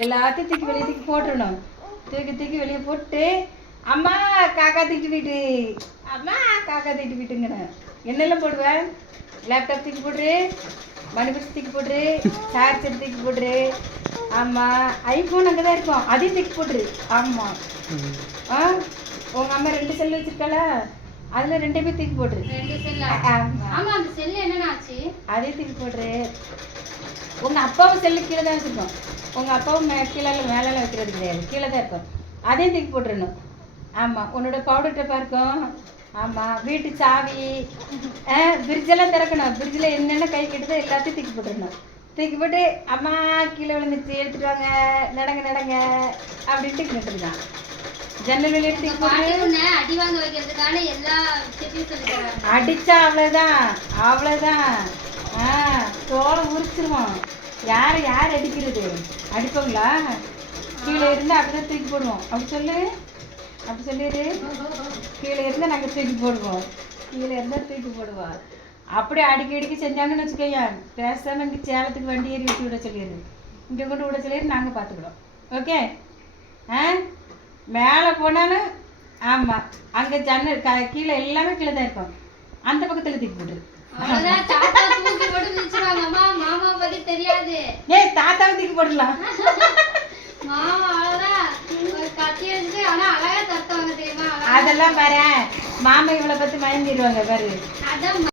எல்லாத்தையும் தூக்கி வெளியே தூக்கி போட்டுடணும். தூக்கி வெளியே போட்டு அம்மா காக்கா தூக்கி போயிட்டு, அம்மா காக்கா தூக்கி போயிட்டுங்கிறேன். என்னெல்லாம் போடுவேன்? லேப்டாப் தூக்கி போட்டுரு, மணிபர்ஸ் தூக்கி போட்டுரு, சார்ஜர் தூக்கி போட்டுரு. ஆமாம், ஐஃபோன் அங்கே தான் இருக்கும், அதையும் தூக்கி போட்டுரு. ஆமாம். உங்கள் அம்மா 2 செல்லு வச்சுருக்காளா? அதில் 2 தூக்கி போட்டுரு. அதையும் தூக்கி போட்டுரு. உங்கள் அப்பாவும் செல்லு கீழே தான் வச்சுருக்கோம். உங்கள் அப்பாவும் கீழே மேலெல்லாம் வைக்கிறது கிடையாது, கீழே தான் இருக்கும். அதையும் தூக்கி போட்டுருணும். ஆமாம், உன்னோட பவுடர் டப்பா இருக்கும். ஆமாம், வீட்டு சாவி, ஃப்ரிட்ஜெல்லாம் திறக்கணும். ஃப்ரிட்ஜில் என்னென்ன கை கெட்டுதோ எல்லாத்தையும் தூக்கி போட்டுருணும். தூக்கி போட்டு அம்மா கீழே விழுந்துச்சு, எடுத்துட்டு வாங்க, நடங்க நடங்க அப்படின்ட்டு நின்றுதான். ஜன்னல் வெளியே தூக்கி போட்டு அடிச்சா அவ்வளோதான். தோலை உரிச்சிருவோம். யார் அடிக்கிறது? அடிப்போங்களா? கீழே இருந்தால் அப்படிதான் தூக்கி போடுவோம். அப்படி சொல்லிடு. கீழே இருந்தால் நாங்கள் தூக்கி போடுவோம். அப்படியே அடிக்கடிக்கு செஞ்சாங்கன்னு வச்சுக்கோங்க, பேசாமல் இங்கே சேலத்துக்கு வண்டி ஏறி விட்டு விட சொல்லிடுது. இங்கே கொண்டு விட சொல்லிடு, நாங்கள் பார்த்துக்கிறோம். ஓகே? மேலே போனாலும் ஆமாம், அங்கே ஜன்னல் கீழே எல்லாமே கீழே தான் இருக்கும். அந்த பக்கத்தில் தூக்கி போட்டுரு. தாத்தாவை தூக்கி போடலாம். அதெல்லாம் பாரு, மாமா இவளை பத்தி மயங்கிடுவாங்க பாரு.